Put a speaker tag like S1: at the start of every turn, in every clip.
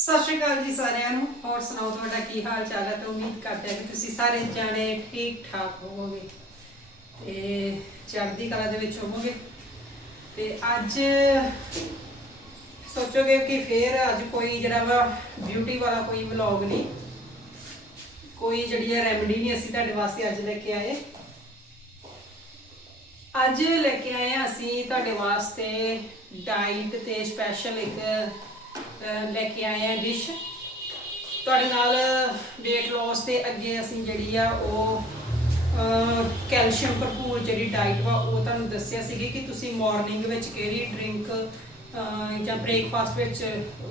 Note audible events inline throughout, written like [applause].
S1: ਸਤਿ ਸ਼੍ਰੀ ਅਕਾਲ ਜੀ ਸਾਰਿਆਂ ਨੂੰ। ਹੋਰ ਸੁਣਾਓ, ਤੁਹਾਡਾ ਕੀ ਹਾਲ ਚਾਲ ਹੈ? ਤੇ ਉਮੀਦ ਕਰਦੇ ਹਾਂ ਕਿ ਤੁਸੀਂ ਸਾਰੇ ਜਾਣੇ ਠੀਕ ਠਾਕ ਹੋਵੋਗੇ ਤੇ ਚੜ੍ਹਦੀ ਕਲਾ ਦੇ ਵਿੱਚ ਹੋਵੋਗੇ। ਤੇ ਅੱਜ ਸੋਚੋਗੇ ਕਿ ਫੇਰ ਅੱਜ ਕੋਈ ਜਿਹੜਾ ਵਾ ਬਿਊਟੀ ਵਾਲਾ ਕੋਈ ਵਲੌਗ ਨਹੀਂ, ਕੋਈ ਜਿਹੜੀ ਹੈ ਰੈਮਡੀ ਨਹੀਂ ਅਸੀਂ ਤੁਹਾਡੇ ਵਾਸਤੇ ਅੱਜ ਲੈ ਕੇ ਆਏ। ਅੱਜ ਲੈ ਕੇ ਆਏ ਹਾਂ ਅਸੀਂ ਤੁਹਾਡੇ ਵਾਸਤੇ ਡਾਈਟ ਤੇ ਸਪੈਸ਼ਲ ਇੱਕ ਲੈ ਕੇ ਆਏ ਹਾਂ ਡਿਸ਼ ਤੁਹਾਡੇ ਨਾਲ weight loss ਦੇ ਅੱਗੇ ਅਸੀਂ ਜਿਹੜੀ ਆ ਉਹ ਕੈਲਸ਼ੀਅਮ ਭਰਪੂਰ ਜਿਹੜੀ ਡਾਈਟ ਵਾ, ਉਹ ਤੁਹਾਨੂੰ ਦੱਸਿਆ ਸੀਗੀ ਕਿ ਤੁਸੀਂ ਮਾਰਨਿੰਗ ਵਿੱਚ ਕਿਹੜੀ ਡਰਿੰਕ ਜਾਂ ਬ੍ਰੇਕਫਾਸਟ ਵਿੱਚ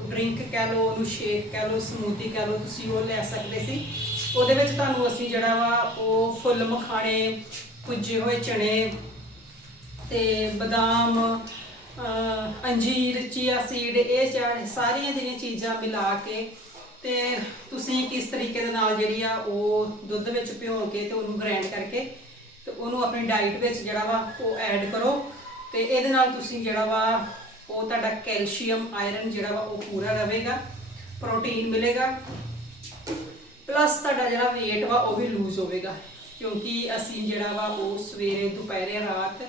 S1: ਡਰਿੰਕ ਕਹਿ ਲਓ, ਉਹਨੂੰ ਸ਼ੇਕ ਕਹਿ ਲਓ ਸਮੂਦੀ ਕਹਿ ਲਓ, ਤੁਸੀਂ ਉਹ ਲੈ ਸਕਦੇ ਸੀ। ਉਹਦੇ ਵਿੱਚ ਤੁਹਾਨੂੰ ਅਸੀਂ ਜਿਹੜਾ ਵਾ, ਉਹ ਫੁੱਲ ਮਖਾਣੇ, ਭੁੱਜੇ ਹੋਏ ਚਣੇ ਤੇ ਬਦਾਮ ਅੰਜੀਰ, ਚੀਆ ਸੀਡ ਇਹ ਚਾ- ਸਾਰੀਆਂ ਜਿਹੜੀਆਂ ਚੀਜ਼ਾਂ ਮਿਲਾ ਕੇ ਤੇ ਤੁਸੀਂ ਕਿਸ ਤਰੀਕੇ ਦੇ ਨਾਲ ਜਿਹੜੀ ਆ ਉਹ ਦੁੱਧ ਵਿੱਚ ਭਿਓ ਕੇ ਤੇ ਉਹਨੂੰ ਗ੍ਰਾਈਂਡ ਕਰਕੇ ਤੇ ਉਹਨੂੰ ਆਪਣੀ ਡਾਈਟ ਵਿੱਚ ਜਿਹੜਾ ਵਾ ਉਹ ਐਡ ਕਰੋ ਤੇ ਇਹਦੇ ਨਾਲ ਤੁਸੀਂ ਜਿਹੜਾ ਵਾ ਉਹ ਤੁਹਾਡਾ ਕੈਲਸ਼ੀਅਮ ਆਇਰਨ ਜਿਹੜਾ ਵਾ ਉਹ ਪੂਰਾ ਰਹੇਗਾ, ਪ੍ਰੋਟੀਨ ਮਿਲੇਗਾ ਪਲੱਸ ਤੁਹਾਡਾ ਜਿਹੜਾ weight ਵਾ ਉਹ ਵੀ ਲੂਜ਼ ਹੋਵੇਗਾ। ਕਿਉਂਕਿ ਅਸੀਂ ਜਿਹੜਾ ਵਾ ਉਹ ਸਵੇਰੇ, ਦੁਪਹਿਰੇ, ਰਾਤ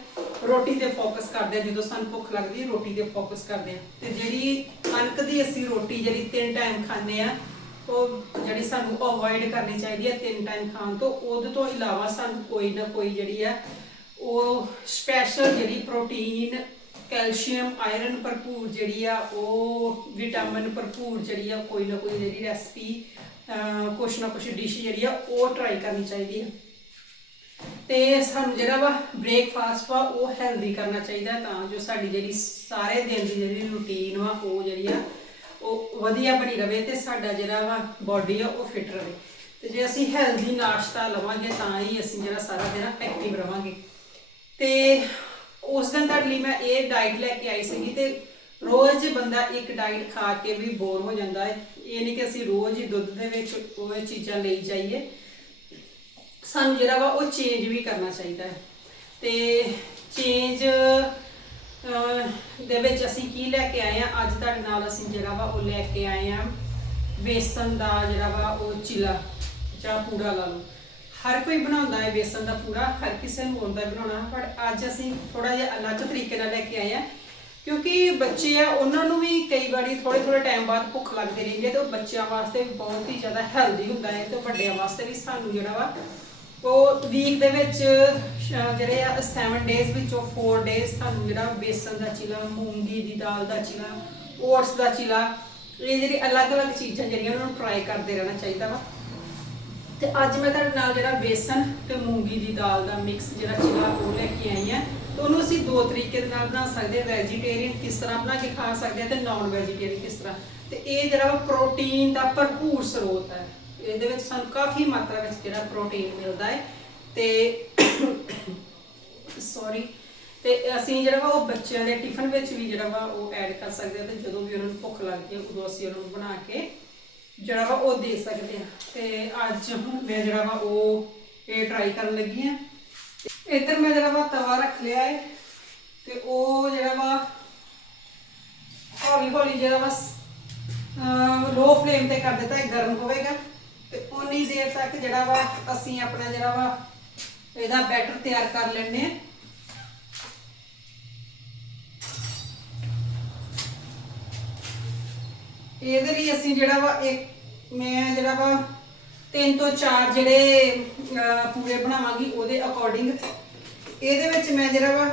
S1: ਰੋਟੀ ਤੇ ਫੋਕਸ ਕਰਦੇ ਆ ਜਦੋਂ ਸਾਨੂੰ ਭੁੱਖ ਲੱਗਦੀ ਰੋਟੀ ਤੇ ਫੋਕਸ ਕਰਦੇ ਆ ਤੇ ਜਿਹੜੀ ਕਣਕ ਦੀ ਅਸੀਂ ਰੋਟੀ, ਜਿਹੜੀ ਤਿੰਨ ਟਾਈਮ ਖਾਂਦੇ ਆ ਉਹ ਜਿਹੜੀ ਸਾਨੂੰ ਅਵੋਇਡ ਕਰਨੀ ਚਾਹੀਦੀ ਹੈ ਤਿੰਨ ਟਾਈਮ ਖਾਣ ਤੋਂ। ਉਹਦੇ ਤੋਂ ਇਲਾਵਾ ਸਾਨੂੰ ਕੋਈ ਨਾ ਕੋਈ ਜਿਹੜੀ ਆ, ਉਹ ਸਪੈਸ਼ਲ ਜਿਹੜੀ ਪ੍ਰੋਟੀਨ ਕੈਲਸ਼ੀਅਮ ਆਇਰਨ ਭਰਪੂਰ ਜਿਹੜੀ ਆ, ਉਹ ਵਿਟਾਮਿਨ ਭਰਪੂਰ ਜਿਹੜੀ ਆ, ਕੋਈ ਨਾ ਕੋਈ ਜਿਹੜੀ ਰੈਸਪੀ ਕੁਛ ਨਾ ਕੁਛ ਡਿਸ਼ ਜਿਹੜੀ ਆ, ਉਹ ਟਰਾਈ ਕਰਨੀ ਚਾਹੀਦੀ ਹੈ ਤੇ ਸਾਨੂੰ ਜਿਹੜਾ ਵਾ ਬ੍ਰੇਕਫਾਸਟ ਵਾ, ਉਹ ਹੈਲਦੀ ਕਰਨਾ ਚਾਹੀਦਾ, ਤਾਂ ਜੋ ਸਾਡੀ ਜਿਹੜੀ ਸਾਰੇ ਦਿਨ ਦੀ ਜਿਹੜੀ ਰੁਟੀਨ ਵਾ, ਉਹ ਜਿਹੜੀ ਆ, ਉਹ ਵਧੀਆ ਬਣੀ ਰਵੇ ਤੇ ਸਾਡਾ ਜਿਹੜਾ ਵਾ ਬਾਡੀ ਆ, ਉਹ ਫਿਟ ਰਵੇ। ਤੇ ਜੇ ਅਸੀਂ ਹੈਲਦੀ ਨਾਸ਼ਤਾ ਲਵਾਂਗੇ, ਤਾਂ ਹੀ ਅਸੀਂ ਜਿਹੜਾ ਸਾਰਾ ਦਿਨ ਐਕਟਿਵ ਰਵਾਂਗੇ। ਤੇ ਉਸ ਦਿਨ ਤੁਹਾਡੇ ਲਈ ਮੈਂ ਇਹ ਡਾਈਟ ਲੈ ਕੇ ਆਈ ਸੀਗੀ ਤੇ ਰੋਜ਼ ਬੰਦਾ ਇੱਕ ਡਾਈਟ ਖਾ ਕੇ ਵੀ ਬੋਰ ਹੋ ਜਾਂਦਾ ਹੈ। ਇਹ ਨਹੀਂ ਕਿ ਅਸੀਂ ਰੋਜ਼ ਹੀ ਦੁੱਧ ਦੇ ਵਿੱਚ ਉਹ ਚੀਜ਼ਾਂ ਲਈ ਜਾਈਏ। ਸਾਨੂੰ ਜਿਹੜਾ ਵਾ ਉਹ ਚੇਂਜ ਵੀ ਕਰਨਾ ਚਾਹੀਦਾ ਹੈ। ਤੇ ਚੇਂਜ ਦੇ ਵਿੱਚ ਅਸੀਂ ਕੀ ਲੈ ਕੇ ਆਏ ਆ? ਅੱਜ ਤੁਹਾਡੇ ਨਾਲ ਅਸੀਂ ਜਿਹੜਾ ਵਾ ਉਹ ਲੈ ਕੇ ਆਏ ਆ। ਬੇਸਨ ਦਾ ਜਿਹੜਾ ਵਾ ਉਹ ਚਿਲਾ, ਜਾਂ ਪੂੜਾ ਲਾ ਲਓ। ਹਰ ਕੋਈ ਬਣਾਉਂਦਾ ਹੈ ਬੇਸਨ ਦਾ ਪੂੜਾ, ਹਰ ਕਿਸੇ ਨੂੰ ਆਉਂਦਾ ਬਣਾਉਣਾ, ਪਰ ਅੱਜ ਅਸੀਂ ਥੋੜਾ ਜਿਹਾ ਅਲੱਗ ਤਰੀਕੇ ਨਾਲ ਲੈ ਕੇ ਆਏ ਆ। ਕਿਉਂਕਿ ਬੱਚੇ ਆ, ਉਹਨਾਂ ਨੂੰ ਵੀ ਕਈ ਵਾਰੀ ਥੋੜੇ ਥੋੜੇ ਟਾਈਮ ਬਾਅਦ ਭੁੱਖ ਲੱਗਦੀ ਰਹਿੰਦੀ ਹੈ ਤੇ ਉਹ ਬੱਚਿਆਂ ਵਾਸਤੇ ਬਹੁਤ ਹੀ ਜ਼ਿਆਦਾ ਹੈਲਦੀ ਹੁੰਦਾ ਹੈ ਤੇ ਵੱਡਿਆਂ ਵਾਸਤੇ ਵੀ ਸਾਨੂੰ ਜਿਹੜਾ ਵਾ ਉਹ ਵੀਕ ਦੇ ਵਿੱਚ, ਸ਼- ਜਿਹੜੇ ਆ 7 ਡੇਜ਼ ਵਿੱਚੋਂ 4 ਡੇਜ਼ ਤੁਹਾਨੂੰ ਜਿਹੜਾ ਬੇਸਨ ਦਾ ਚਿਲਾ, ਮੂੰਗੀ ਦੀ ਦਾਲ ਦਾ ਚਿਲਾ, ਓਟਸ ਦਾ ਚਿਲਾ, ਇਹ ਜਿਹੜੀ ਅਲੱਗ-ਅਲੱਗ ਚੀਜ਼ਾਂ ਜਿਹੜੀਆਂ ਉਹਨਾਂ ਨੂੰ ਟਰਾਈ ਕਰਦੇ ਰਹਿਣਾ ਚਾਹੀਦਾ ਵਾ। ਤੇ ਅੱਜ ਮੈਂ ਤੁਹਾਡੇ ਨਾਲ ਜਿਹੜਾ ਬੇਸਨ ਤੇ ਮੂੰਗੀ ਦੀ ਦਾਲ ਦਾ ਮਿਕਸ ਜਿਹੜਾ ਚਿਲਾ ਉਹ ਲੈ ਕੇ ਆਈ ਹਾਂ। ਤੇ ਉਹਨੂੰ ਅਸੀਂ ਦੋ ਤਰੀਕੇ ਦੇ ਨਾਲ ਬਣਾ ਸਕਦੇ ਹਾਂ। ਵੈਜੀਟੇਰੀਅਨ ਕਿਸ ਤਰ੍ਹਾਂ ਬਣਾ ਕੇ ਖਾ ਸਕਦੇ ਹਾਂ ਤੇ ਨਾਨ ਵੈਜੀਟੇਰੀਅਨ ਕਿਸ ਤਰ੍ਹਾਂ। ਤੇ ਇਹ ਜਿਹੜਾ ਵਾ ਪ੍ਰੋਟੀਨ ਦਾ ਭਰਪੂਰ ਸਰੋਤ ਹੈ। ਇਹਦੇ ਵਿੱਚ ਸਾਨੂੰ ਕਾਫੀ ਮਾਤਰਾ ਵਿੱਚ ਜਿਹੜਾ ਪ੍ਰੋਟੀਨ ਮਿਲਦਾ ਹੈ ਤੇ ਸੌਰੀ ਤੇ ਅਸੀਂ ਜਿਹੜਾ ਵਾ ਉਹ ਬੱਚਿਆਂ ਦੇ ਟਿਫਨ ਵਿੱਚ ਵੀ ਜਿਹੜਾ ਵਾ ਉਹ ਐਡ ਕਰ ਸਕਦੇ ਹਾਂ ਤੇ ਜਦੋਂ ਵੀ ਉਹਨਾਂ ਨੂੰ ਭੁੱਖ ਲੱਗਦੀ ਹੈ ਉਦੋਂ ਅਸੀਂ ਉਹਨਾਂ ਨੂੰ ਬਣਾ ਕੇ ਜਿਹੜਾ ਵਾ ਉਹ ਦੇ ਸਕਦੇ ਆ ਤੇ ਅੱਜ ਹੁਣ ਮੈਂ ਜਿਹੜਾ ਵਾ ਉਹ ਇਹ ਟਰਾਈ ਕਰਨ ਲੱਗੀ ਆ ਇੱਧਰ ਮੈਂ ਜਿਹੜਾ ਵਾ ਤਵਾ ਰੱਖ ਲਿਆ ਹੈ ਤੇ ਉਹ ਜਿਹੜਾ ਵਾ ਹੌਲੀ ਹੌਲੀ ਜਿਹੜਾ ਵਾ ਲੋ ਫਲੇਮ ਤੇ ਕਰ ਦਿੱਤਾ ਹੈ, ਗਰਮ ਹੋਵੇਗਾ। ਤੇ ਉਨੀ ਦੇਰ ਤੱਕ ਜਿਹੜਾ ਵਾ ਅਸੀਂ ਆਪਣਾ ਜਿਹੜਾ ਵਾ ਇਹਦਾ ਬੈਟਰ ਤਿਆਰ ਕਰ ਲੈਣੇ ਆ ਇਹਦੇ ਲਈ ਅਸੀਂ ਜਿਹੜਾ ਵਾ ਇੱਕ ਮੈਂ ਜਿਹੜਾ ਵਾ ਤਿੰਨ ਤੋਂ ਚਾਰ ਜਿਹੜੇ ਪੂਰੇ ਬਣਾਵਾਂਗੀ ਉਹਦੇ ਅਕੋਰਡਿੰਗ ਇਹਦੇ ਵਿੱਚ ਮੈਂ ਜਿਹੜਾ ਵਾ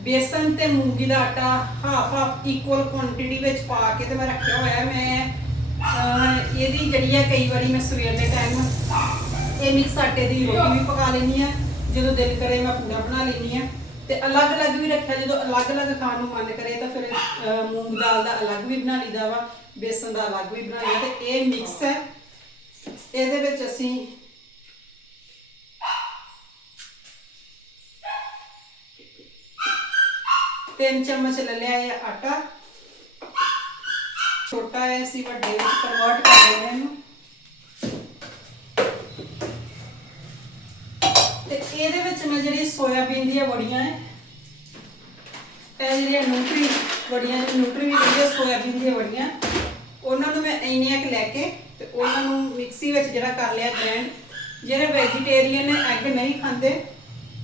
S1: ਬੇਸਨ ਤੇ ਮੂੰਗੀ ਦਾ ਆਟਾ ਹਾਫ ਹਾਫ ਇਕੁਅਲ ਕੁਆਂਟੀਟੀ ਵਿੱਚ ਪਾ ਕੇ ਤੇ ਮੈਂ ਰੱਖਿਆ ਹੋਇਆ ਮੈਂ ਇਹਦੀ ਜਿਹੜੀ ਹੈ ਕਈ ਵਾਰੀ ਮੈਂ ਸਵੇਰ ਦੇ ਟਾਈਮ ਇਹ ਮਿਕਸ ਆਟੇ ਦੀ ਰੋਟੀ ਵੀ ਪਕਾ ਲੈਂਦੀ ਆ, ਜਦੋਂ ਦਿਲ ਕਰੇ ਮੈਂ ਪੂਰਾ ਬਣਾ ਲੈਂਦੀ ਆ। ਤੇ ਅਲੱਗ-ਅਲੱਗ ਵੀ ਰੱਖਿਆ, ਜਦੋਂ ਅਲੱਗ-ਅਲੱਗ ਖਾਣ ਨੂੰ ਮਨ ਕਰੇ ਤਾਂ ਫਿਰ ਮੂੰਗ ਦਾਲ ਦਾ ਅਲੱਗ ਵੀ ਬਣਾ ਲਈਦਾ ਵਾ, ਬੇਸਨ ਦਾ ਅਲੱਗ ਵੀ ਬਣਾ ਲਈਦਾ ਤੇ ਇਹ ਮਿਕਸ ਹੈ। ਇਹਦੇ ਵਿੱਚ ਅਸੀਂ ਤਿੰਨ ਚਮਚ ਲੈ ਲਿਆ ਇਹ ਆਟਾ। ਛੋਟਾ ਹੈ ਅਸੀਂ ਵੱਡੇ ਵਿੱਚ ਕਨਵਰਟ ਕਰ ਲੈਣਾ ਇਹਨੂੰ। ਤੇ ਇਹਦੇ ਵਿੱਚ ਮੈਂ ਜਿਹੜੀ ਸੋਇਆਬੀਨ ਦੀਆਂ ਬੜੀਆਂ ਹੈ ਇਹ ਜਿਹੜੀਆਂ ਨਿਊਟਰੀ ਬੜੀਆਂ ਨਿਊਟਰੀ ਵੀ ਕਹਿੰਦੇ ਸੋਇਆਬੀਨ ਦੀਆਂ ਵੜੀਆਂ, ਉਹਨਾਂ ਨੂੰ ਮੈਂ ਇੰਨੀਆਂ ਕੁ ਲੈ ਕੇ ਤੇ ਉਹਨਾਂ ਨੂੰ ਮਿਕਸੀ ਵਿੱਚ ਜਿਹੜਾ ਕਰ ਲਿਆ ਗ੍ਰੈਂਡ ਜਿਹੜੇ ਵੈਜੀਟੇਰੀਅਨ ਨੇ ਐਗ ਨਹੀਂ ਖਾਂਦੇ,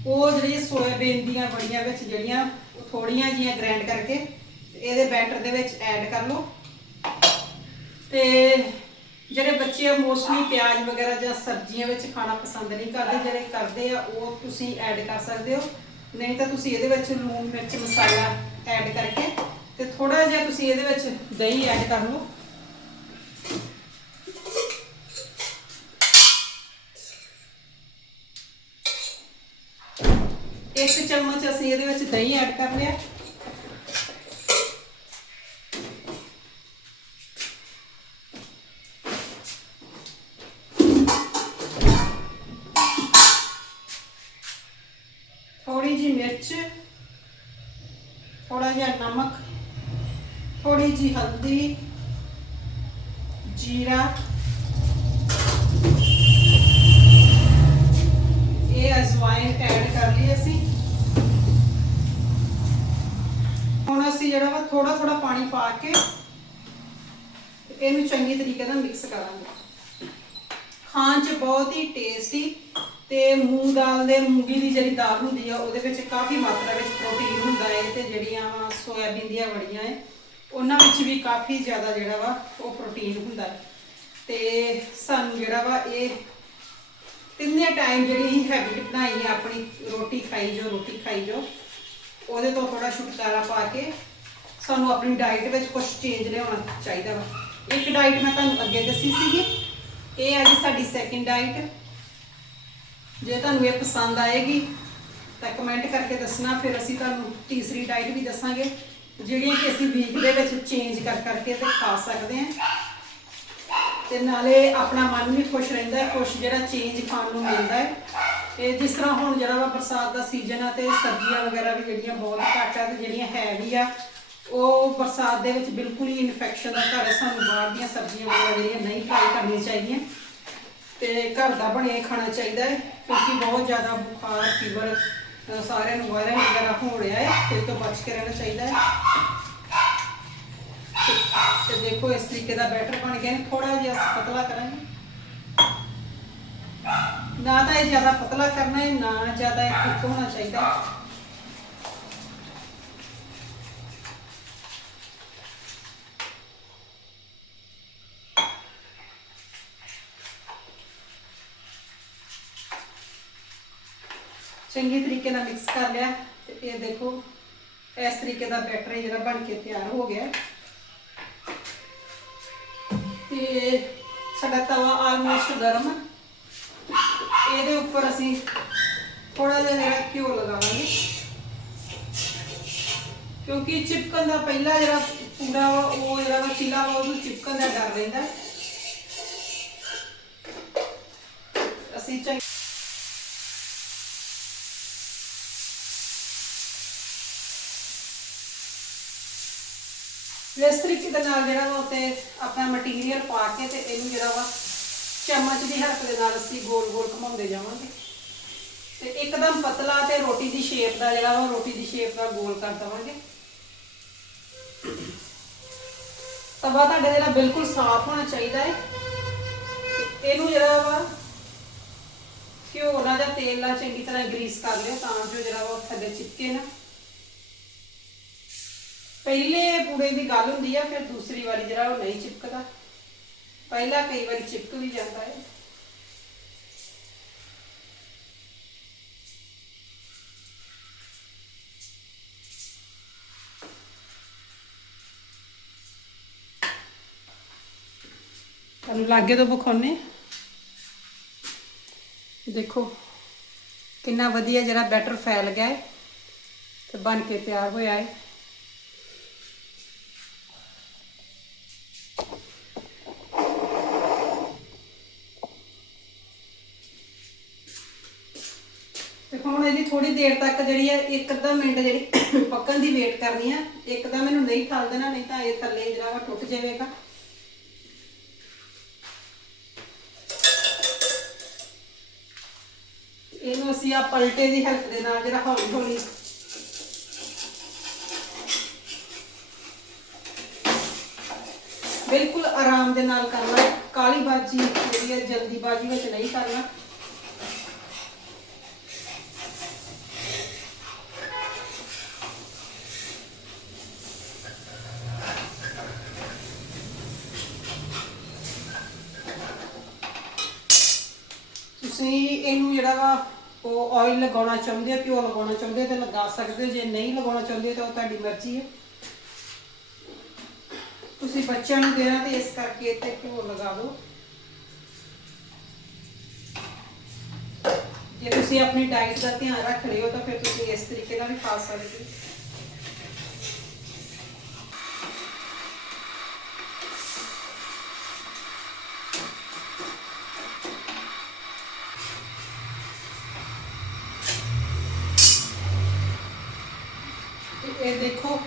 S1: ਉਹ ਜਿਹੜੀ ਸੋਇਆਬੀਨ ਦੀਆਂ ਬੜੀਆਂ ਵਿੱਚ ਜਿਹੜੀਆਂ ਉਹ ਥੋੜੀਆਂ ਜੀਆਂ ਗ੍ਰੈਂਡ ਕਰਕੇ ਇਹਦੇ ਬੈਟਰ ਦੇ ਵਿੱਚ ਐਡ ਕਰ ਲਓ। ਤੇ ਜਿਹੜੇ ਬੱਚੇ ਮੋਸਟਲੀ ਪਿਆਜ਼ ਵਗੈਰਾ ਜਾਂ ਸਬਜ਼ੀਆਂ ਵਿੱਚ ਖਾਣਾ ਪਸੰਦ ਨਹੀਂ ਕਰਦੇ, ਜਿਹੜੇ ਕਰਦੇ ਆ, ਉਹ ਤੁਸੀਂ ਐਡ ਕਰ ਸਕਦੇ ਹੋ। ਨਹੀਂ ਤਾਂ ਤੁਸੀਂ ਇਹਦੇ ਵਿੱਚ ਲੂਣ, ਮਿਰਚ, ਮਸਾਲਾ ਐਡ ਕਰਕੇ ਤੇ ਥੋੜਾ ਜਿਹਾ ਤੁਸੀਂ ਇਹਦੇ ਵਿੱਚ ਦਹੀਂ ਐਡ ਕਰ ਲਓ। ਇੱਕ ਚਮਚ ਅਸੀਂ ਇਹਦੇ ਵਿੱਚ ਦਹੀਂ ਐਡ ਕਰ ਲਿਆ। ਥੋੜਾ ਜਿਹਾ ਨਮਕ ਥੋੜੀ ਜੀ ਹਲਦੀ, ਜੀਰਾ। ਇਹ ਅਜਵਾਇਨ ਐਡ ਕਰ ਲਈ ਅਸੀਂ। ਹੁਣ ਅਸੀਂ ਜਿਹੜਾ ਵਾ ਥੋੜਾ ਥੋੜਾ ਪਾਣੀ ਪਾ ਕੇ ਇਹਨੂੰ ਚੰਗੀ ਤਰੀਕੇ ਨਾਲ ਮਿਕਸ ਕਰਾਂਗੇ। ਖਾਣ 'ਚ ਬਹੁਤ ਹੀ ਟੇਸਟੀ ਤੇ ਮੂੰਗ ਦਾਲ ਦੇ ਮੂੰਗੀ ਦੀ ਜਿਹੜੀ ਦਾਲ ਹੁੰਦੀ ਆ, ਉਹਦੇ ਵਿੱਚ ਕਾਫੀ ਮਾਤਰਾ ਵਿੱਚ ਪ੍ਰੋਟੀਨ ਹੁੰਦਾ ਹੈ ਤੇ ਜਿਹੜੀਆਂ ਵਾ ਸੋਇਆਬੀਨ ਦੀਆਂ ਵੜੀਆਂ ਹੈ ਉਹਨਾਂ ਵਿੱਚ ਵੀ ਕਾਫੀ ਜ਼ਿਆਦਾ ਜਿਹੜਾ ਵਾ ਉਹ ਪ੍ਰੋਟੀਨ ਹੁੰਦਾ ਹੈ ਤੇ ਸਾਨੂੰ ਜਿਹੜਾ ਵਾ ਇਹ ਤਿੰਨੇ ਟਾਈਮ ਜਿਹੜੀ ਹੀ ਹੈਬਿਟ ਬਣਾਈ ਹੈ ਆਪਣੀ ਰੋਟੀ ਖਾਈ ਜੋ ਰੋਟੀ ਖਾਈ ਜੋ ਉਹਦੇ ਤੋਂ ਥੋੜਾ ਛੁਟਕਾਰਾ ਪਾ ਕੇ ਸਾਨੂੰ ਆਪਣੀ ਡਾਈਟ ਵਿੱਚ ਕੁਝ ਚੇਂਜ ਲਿਆਉਣਾ ਚਾਹੀਦਾ ਵਾ। ਇੱਕ ਡਾਈਟ ਮੈਂ ਤੁਹਾਨੂੰ ਅੱਗੇ ਦੱਸੀ ਸੀਗੀ, ਇਹ ਹੈ ਜੀ ਸਾਡੀ ਸੈਕਿੰਡ ਡਾਈਟ ਜੇ ਤੁਹਾਨੂੰ ਇਹ ਪਸੰਦ ਆਏਗੀ, ਤਾਂ ਕਮੈਂਟ ਕਰਕੇ ਦੱਸਣਾ, ਫਿਰ ਅਸੀਂ ਤੁਹਾਨੂੰ ਤੀਸਰੀ ਡਾਈਟ ਵੀ ਦੱਸਾਂਗੇ, ਜਿਹੜੀਆਂ ਕਿ ਅਸੀਂ ਵੀਕ ਦੇ ਵਿੱਚ ਚੇਂਜ ਕਰ ਕਰਕੇ ਤੇ ਖਾ ਸਕਦੇ ਹਾਂ। ਤੇ ਨਾਲੇ ਆਪਣਾ ਮਨ ਵੀ ਖੁਸ਼ ਰਹਿੰਦਾ ਹੈ ਕੁਛ ਜਿਹੜਾ ਚੇਂਜ ਖਾਣ ਨੂੰ ਮਿਲਦਾ ਹੈ। ਤੇ ਜਿਸ ਤਰ੍ਹਾਂ ਹੁਣ ਜਿਹੜਾ ਵਾ ਬਰਸਾਤ ਦਾ ਸੀਜ਼ਨ ਆ ਤੇ ਸਬਜ਼ੀਆਂ ਵਗੈਰਾ ਵੀ ਜਿਹੜੀਆਂ ਬਹੁਤ ਘੱਟ ਆ ਤੇ ਜਿਹੜੀਆਂ ਹੈ ਵੀ ਆ, ਉਹ ਬਰਸਾਤ ਦੇ ਵਿੱਚ ਬਿਲਕੁਲ ਹੀ ਇਨਫੈਕਸ਼ਨ ਦਾ ਘਰ ਹੈ ਸਾਨੂੰ ਬਾਹਰ ਦੀਆਂ ਸਬਜ਼ੀਆਂ ਵਗੈਰਾ ਜਿਹੜੀਆਂ ਨਹੀਂ ਖਾਈ ਕਰਨੀਆਂ ਚਾਹੀਦੀਆਂ। ਤੇ ਘਰ ਦਾ ਬਣਿਆ ਖਾਣਾ ਚਾਹੀਦਾ ਹੈ, ਕਿਉਂਕਿ ਬਹੁਤ ਜ਼ਿਆਦਾ ਬੁਖਾਰ ਫੀਵਰ ਸਾਰਿਆਂ ਨੂੰ ਵਾਇਰਲ ਵਗੈਰਾ ਹੋ ਰਿਹਾ ਹੈ ਤੇ ਤੋਂ ਬਚ ਕੇ ਰਹਿਣਾ ਚਾਹੀਦਾ ਹੈ। ਤੇ- ਦੇਖੋ ਇਸ ਤਰੀਕੇ ਦਾ ਬੈਟਰ ਬਣ ਗਿਆ ਥੋੜਾ ਜਿਹਾ ਅਸੀਂ ਪਤਲਾ ਕਰਾਂਗੇ। ਨਾ ਤਾਂ ਇਹ ਜ਼ਿਆਦਾ ਪਤਲਾ ਕਰਨਾ ਹੈ, ਨਾ ਜ਼ਿਆਦਾ ਇਹ ਥਿੱਕ ਹੋਣਾ ਚਾਹੀਦਾ ਚੰਗੇ ਤਰੀਕੇ ਨਾਲ ਮਿਕਸ ਕਰ ਲਿਆ ਤੇ ਇਹ ਦੇਖੋ ਇਸ ਤਰੀਕੇ ਦਾ ਬੈਟਰ ਜਿਹੜਾ ਬਣ ਕੇ ਤਿਆਰ ਹੋ ਗਿਆ। ਹੈ। ਤੇ ਸਾਡਾ ਤਵਾ ਆਲਮੋਸਟ ਗਰਮ। ਹੈ ਇਹਦੇ ਉੱਪਰ ਅਸੀਂ ਥੋੜਾ ਜਿਹਾ ਜਿਹੜਾ ਘਿਓ ਲਗਾਵਾਂਗੇ। ਕਿਉਂਕਿ ਚਿਪਕਣ ਦਾ ਪਹਿਲਾ ਜਿਹੜਾ ਪੂਰਾ ਵਾ, ਉਹ ਜਿਹੜਾ ਵਾ ਚਿਲਾ ਵਾ ਉਹਨੂੰ ਚਿਪਕਣ ਦਾ ਡਰ ਰਹਿੰਦਾ ਹੈ। ਅਸੀਂ ਚੰਗੀ ਇਸ ਤਰੀਕੇ ਦੇ ਨਾਲ ਜਿਹੜਾ ਵਾ ਉੱਤੇ ਆਪਣਾ ਮਟੀਰੀਅਲ ਪਾ ਕੇ ਤੇ ਇਹਨੂੰ ਜਿਹੜਾ ਵਾ ਚਮਚ ਦੀ ਹੈਲਪ ਦੇ ਨਾਲ ਅਸੀਂ ਗੋਲ ਗੋਲ ਘੁਮਾਉਂਦੇ ਜਾਵਾਂਗੇ। ਤੇ ਇੱਕਦਮ ਪਤਲਾ ਤੇ ਰੋਟੀ ਦੀ ਸ਼ੇਪ ਦਾ ਜਿਹੜਾ ਵਾ, ਰੋਟੀ ਦੀ ਸ਼ੇਪ ਦਾ ਗੋਲ ਕਰ ਦਵਾਂਗੇ। ਤਵਾ ਤੁਹਾਡੇ ਜਿਹੜਾ ਬਿਲਕੁਲ ਸਾਫ਼ ਹੋਣਾ ਚਾਹੀਦਾ ਹੈ। ਇਹਨੂੰ ਜਿਹੜਾ ਵਾ, ਘਿਓ ਨਾਲ ਜਾਂ ਤੇਲ ਨਾਲ ਚੰਗੀ ਤਰ੍ਹਾਂ ਗਰੀਸ ਕਰ ਲਿਓ ਤਾਂ ਜੋ ਜਿਹੜਾ ਵਾ ਉਹ ਥੱਲੇ ਚਿਪਕੇ ਨਾ। ਪਹਿਲੇ ਪੂੜੇ ਦੀ ਗੱਲ ਹੁੰਦੀ ਆ, ਫਿਰ ਦੂਸਰੀ ਵਾਰੀ ਜਿਹੜਾ ਉਹ ਨਹੀਂ ਚਿਪਕਦਾ। ਪਹਿਲਾ ਕਈ ਵਾਰੀ ਚਿਪਕ ਵੀ ਜਾਂਦਾ ਹੈ। ਤੁਹਾਨੂੰ ਲਾਗੇ ਤੋਂ ਵਿਖਾਉਨੇ ਦੇਖੋ, ਕਿੰਨਾ ਵਧੀਆ ਜਿਹੜਾ ਬੈਟਰ ਫੈਲ ਗਿਆ ਹੈ ਤੇ ਬਣ ਕੇ ਤਿਆਰ ਹੋਇਆ ਹੈ ਤੇ ਹੁਣ ਇਹਦੀ ਥੋੜੀ ਦੇਰ ਤੱਕ ਜਿਹੜੀ ਹੈ ਇੱਕ ਅੱਧਾ ਮਿੰਟ ਜਿਹੜੀ [coughs] ਪੱਕਣ ਦੀ ਵੇਟ ਕਰਨੀ ਆ ਇੱਕਦਮ ਮੈਨੂੰ ਨਹੀਂ ਠਾਲ ਦੇਣਾ, ਨਹੀਂ ਤਾਂ ਇਹ ਥੱਲੇ ਜਿਹੜਾ ਵਾ ਟੁੱਟ ਜਾਵੇਗਾ। ਇਹਨੂੰ ਅਸੀਂ ਆ ਪਲਟੇ ਦੀ ਹੈਲਪ ਦੇ ਨਾਲ ਜਿਹੜਾ ਹੌਲੀ ਹੌਲੀ ਬਿਲਕੁਲ ਆਰਾਮ ਦੇ ਨਾਲ ਕਰਨਾ, ਕਾਲੀ ਬਾਜੀ ਜਿਹੜੀ ਹੈ ਜਲਦੀ ਬਾਜੀ ਵਿੱਚ ਨਹੀਂ ਕਰਨਾ। ਆਇਲ ਲਗਾਉਣਾ ਚਾਹੁੰਦੇ ਹੋ ਘਿਓ ਲਗਾਉਣਾ ਚਾਹੁੰਦੇ ਹੋ ਤਾਂ ਲਗਾ ਸਕਦੇ ਹੋ। ਜੇ ਨਹੀਂ ਲਗਾਉਣਾ ਚਾਹੁੰਦੇ ਤਾਂ ਉਹ ਤੁਹਾਡੀ ਮਰਜ਼ੀ ਹੈ। ਤੁਸੀਂ ਬੱਚਿਆਂ ਨੂੰ ਦੇਣਾ ਤੇ ਇਸ ਕਰਕੇ ਤੇ ਘਿਓ ਲਗਾ ਦਿਓ। ਜੇ ਤੁਸੀਂ ਆਪਣੀ ਡਾਈਟ ਦਾ ਧਿਆਨ ਰੱਖ ਰਹੇ ਹੋ ਤਾਂ ਫਿਰ ਤੁਸੀਂ ਇਸ ਤਰੀਕੇ ਨਾਲ ਵੀ ਖਾ ਸਕਦੇ ਹੋ। ਇਹ ਦੇਖੋ,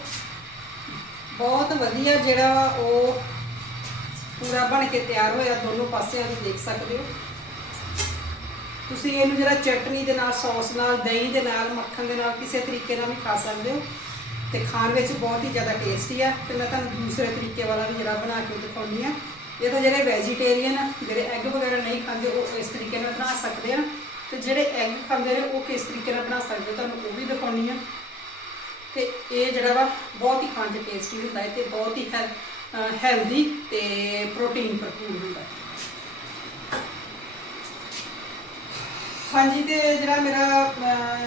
S1: ਬਹੁਤ ਵਧੀਆ ਜਿਹੜਾ ਵਾ ਉਹ ਪੂਰਾ ਬਣ ਕੇ ਤਿਆਰ ਹੋਇਆ, ਦੋਨੋਂ ਪਾਸਿਆਂ ਨੂੰ ਦੇਖ ਸਕਦੇ ਹੋ। ਤੁਸੀਂ ਇਹਨੂੰ ਜਿਹੜਾ ਚਟਨੀ ਦੇ ਨਾਲ, ਸੌਸ ਨਾਲ, ਦਹੀਂ ਦੇ ਨਾਲ, ਮੱਖਣ ਦੇ ਨਾਲ ਕਿਸੇ ਤਰੀਕੇ ਨਾਲ ਵੀ ਖਾ ਸਕਦੇ ਹੋ। ਤੇ ਖਾਣ ਵਿੱਚ ਬਹੁਤ ਹੀ ਜ਼ਿਆਦਾ ਟੇਸਟੀ ਆ। ਤੇ ਮੈਂ ਤੁਹਾਨੂੰ ਦੂਸਰੇ ਤਰੀਕੇ ਵਾਲਾ ਵੀ ਜਿਹੜਾ ਬਣਾ ਕੇ ਦਿਖਾਉਂਦੀ ਆ ਇਹ ਤਾਂ ਜਿਹੜੇ ਵੈਜੀਟੇਰੀਅਨ ਆ, ਜਿਹੜੇ ਐਗ ਵਗੈਰਾ ਨਹੀਂ ਖਾਂਦੇ, ਉਹ ਇਸ ਤਰੀਕੇ ਨਾਲ ਬਣਾ ਸਕਦੇ ਆ। ਤੇ ਜਿਹੜੇ ਐਗ ਖਾਂਦੇ ਨੇ, ਉਹ ਕਿਸ ਤਰੀਕੇ ਨਾਲ ਬਣਾ ਸਕਦੇ ਤੁਹਾਨੂੰ ਉਹ ਵੀ ਦਿਖਾਉਂਦੀ ਆ ਤੇ ਇਹ ਜਿਹੜਾ ਵਾ ਬਹੁਤ ਹੀ ਖਾਣ 'ਚ ਟੇਸਟੀ ਹੁੰਦਾ ਹੈ ਤੇ ਬਹੁਤ ਹੀ ਹੈਲਦੀ ਤੇ ਪ੍ਰੋਟੀਨ ਭਰਪੂਰ ਹੁੰਦਾ ਹੈ। ਹਾਂਜੀ, ਤੇ ਜਿਹੜਾ ਮੇਰਾ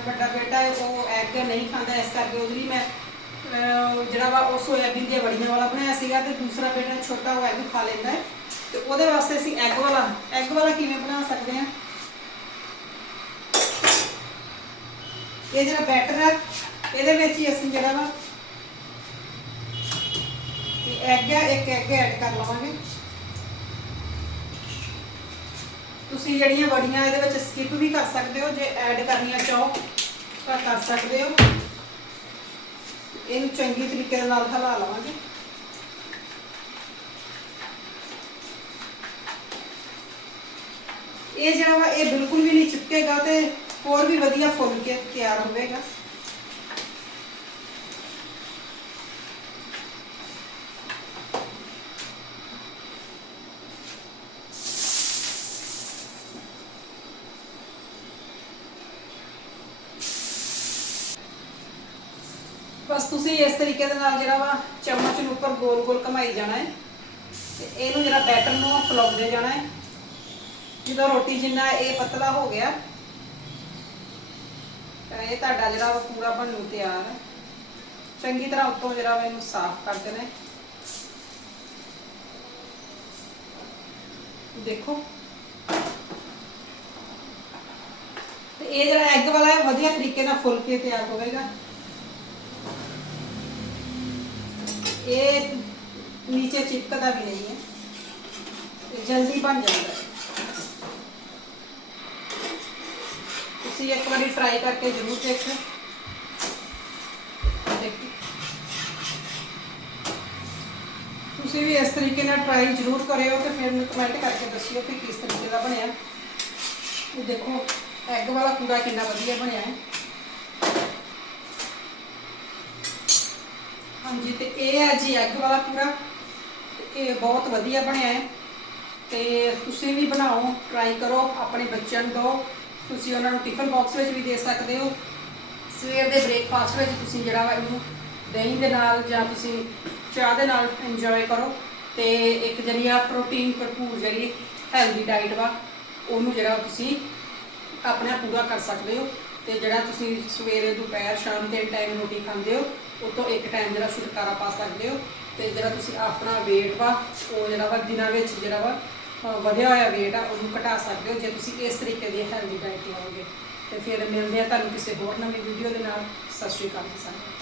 S1: ਵੱਡਾ ਬੇਟਾ ਹੈ, ਉਹ ਐਗ ਨਹੀਂ ਖਾਂਦਾ, ਇਸ ਕਰਕੇ ਉਹਦੇ ਲਈ ਮੈਂ ਜਿਹੜਾ ਵਾ ਉਹ ਸੋਇਆਬੀਨ ਦੀਆਂ ਵੜੀਆਂ ਵਾਲਾ ਬਣਾਇਆ ਸੀਗਾ ਤੇ ਦੂਸਰਾ ਬੇਟਾ ਛੋਟਾ ਉਹ ਐਗ ਖਾ ਲੈਂਦਾ ਹੈ। ਤੇ ਉਹਦੇ ਵਾਸਤੇ ਅਸੀਂ ਐਗ ਵਾਲਾ ਐਗ ਵਾਲਾ ਕਿਵੇਂ ਬਣਾ ਸਕਦੇ ਹਾਂ? ਇਹ ਜਿਹੜਾ ਬੈਟਰ ਹੈ ਇਹਦੇ ਵਿੱਚ ਹੀ ਅਸੀਂ ਜਿਹੜਾ ਵਾ ਇਹ ਐਗ ਹੈ ਇੱਕ ਐਗ ਐਡ ਕਰ ਲਵਾਂਗੇ। ਤੁਸੀਂ ਜਿਹੜੀਆਂ ਬੜੀਆਂ ਇਹਦੇ ਵਿੱਚ ਸਕਿਪ ਵੀ ਕਰ ਸਕਦੇ ਹੋ, ਜੇ ਐਡ ਕਰਨੀਆਂ ਚਾਹੋ ਤਾਂ ਕਰ ਸਕਦੇ ਹੋ। ਇਹਨੂੰ ਚੰਗੀ ਤਰੀਕੇ ਦੇ ਨਾਲ ਹਿਲਾ ਲਵਾਂਗੇ। ਇਹ ਜਿਹੜਾ ਵਾ ਇਹ ਬਿਲਕੁਲ ਵੀ ਨਹੀਂ ਚਿਪਕੇਗਾ ਤੇ ਹੋਰ ਵੀ ਵਧੀਆ ਫੁੱਲ ਕੇ ਤਿਆਰ ਹੋਵੇਗਾ। ਤੁਸੀਂ ਇਸ ਤਰੀਕੇ ਦੇ ਨਾਲ ਜਿਹੜਾ ਵਾ ਚਮਚ ਨੂੰ ਉੱਪਰ ਗੋਲ-ਗੋਲ ਘਮਾਈ ਜਾਣਾ ਹੈ ਤੇ ਇਹਨੂੰ ਜਿਹੜਾ ਬੈਟਰ ਨੂੰ ਫਲਾਉਂਦੇ ਜਾਣਾ ਹੈ। ਜਦੋਂ ਰੋਟੀ ਜਿੰਨਾ ਇਹ ਪਤਲਾ ਹੋ ਗਿਆ, ਤਾਂ ਇਹ ਤੁਹਾਡਾ ਜਿਹੜਾ ਪੂਰਾ ਬਣਨ ਤਿਆਰ ਹੈ। ਚੰਗੀ ਤਰ੍ਹਾਂ ਉੱਤੋਂ ਜਿਹੜਾ ਵਾ ਇਹਨੂੰ ਸਾਫ਼ ਕਰ ਦੇਣਾ ਦੇਖੋ। ਤੇ ਇਹ ਜਿਹੜਾ ਐਗ ਵਾਲਾ ਹੈ, ਵਧੀਆ ਤਰੀਕੇ ਨਾਲ ਫੁੱਲ ਕੇ ਤਿਆਰ ਹੋਵੇਗਾ ਇਹ ਨੀਚੇ ਚਿਪਕਦਾ ਵੀ ਨਹੀਂ ਹੈ ਤੇ ਜਲਦੀ ਬਣ ਜਾਂਦਾ ਹੈ ਤੁਸੀਂ ਇੱਕ ਵਾਰੀ ਟਰਾਈ ਕਰਕੇ ਜ਼ਰੂਰ ਦੇਖੋ ਦੇਖੋ ਤੁਸੀਂ ਵੀ ਇਸ ਤਰੀਕੇ ਨਾਲ ਟਰਾਈ ਜ਼ਰੂਰ ਕਰਿਓ ਤੇ ਫਿਰ ਮੈਨੂੰ ਕਮੈਂਟ ਕਰਕੇ ਦੱਸਿਓ ਕਿ ਕਿਸ ਤਰੀਕੇ ਦਾ ਬਣਿਆ ਇਹ ਦੇਖੋ ਐਗ ਵਾਲਾ ਪੂਰਾ ਕਿੰਨਾ ਵਧੀਆ ਬਣਿਆ ਹੈ ਹਾਂਜੀ ਤੇ ਇਹ ਹੈ ਜੀ ਐਗ ਵਾਲਾ ਪੂਰਾ ਤੇ ਇਹ ਬਹੁਤ ਵਧੀਆ ਬਣਿਆ ਹੈ। ਤੇ ਤੁਸੀਂ ਵੀ ਬਣਾਓ ਟਰਾਈ ਕਰੋ, ਆਪਣੇ ਬੱਚਿਆਂ ਨੂੰ ਦਿਓ। ਤੁਸੀਂ ਉਹਨਾਂ ਨੂੰ ਟਿਫਨ ਬਾਕਸ ਵਿੱਚ ਵੀ ਦੇ ਸਕਦੇ ਹੋ। ਸਵੇਰ ਦੇ ਬ੍ਰੇਕਫਾਸਟ ਵਿੱਚ ਤੁਸੀਂ ਜਿਹੜਾ ਵਾ ਇਹਨੂੰ ਦਹੀਂ ਦੇ ਨਾਲ ਜਾਂ ਤੁਸੀਂ ਚਾਹ ਦੇ ਨਾਲ ਇੰਜੋਏ ਕਰੋ। ਤੇ ਇੱਕ ਜਿਹੜੀ ਆ ਪ੍ਰੋਟੀਨ ਭਰਪੂਰ ਜਿਹੜੀ ਹੈਲਦੀ ਡਾਈਟ ਵਾ, ਉਹਨੂੰ ਜਿਹੜਾ ਤੁਸੀਂ ਆਪਣਾ ਪੂਰਾ ਕਰ ਸਕਦੇ ਹੋ। ਤੇ ਜਿਹੜਾ ਤੁਸੀਂ ਸਵੇਰੇ, ਦੁਪਹਿਰ, ਸ਼ਾਮ ਤਿੰਨ ਟਾਈਮ ਰੋਟੀ ਖਾਂਦੇ ਹੋ ਉਹ ਤੋਂ ਇੱਕ ਟਾਈਮ ਜਿਹੜਾ ਛੁਟਕਾਰਾ ਪਾ ਸਕਦੇ ਹੋ ਤੇ ਜਿਹੜਾ ਤੁਸੀਂ ਆਪਣਾ weight ਵਾ, ਉਹ ਜਿਹੜਾ ਵਾ ਦਿਨਾਂ ਵਿੱਚ ਜਿਹੜਾ ਵਾ ਵਧਿਆ ਹੋਇਆ weight ਆ, ਉਹਨੂੰ ਘਟਾ ਸਕਦੇ ਹੋ ਜੇ ਤੁਸੀਂ ਇਸ ਤਰੀਕੇ ਦੀ ਹੈਲਦੀ ਡਾਈਟ ਲਓਗੇ। ਤੇ ਫਿਰ ਮਿਲਦੇ ਆ ਤੁਹਾਨੂੰ ਕਿਸੇ ਹੋਰ ਨਵੀਂ ਵੀਡੀਓ ਦੇ ਨਾਲ। ਸਤਿ ਸ਼੍ਰੀ ਅਕਾਲ ਜੀ ਸਾਰਿਆਂ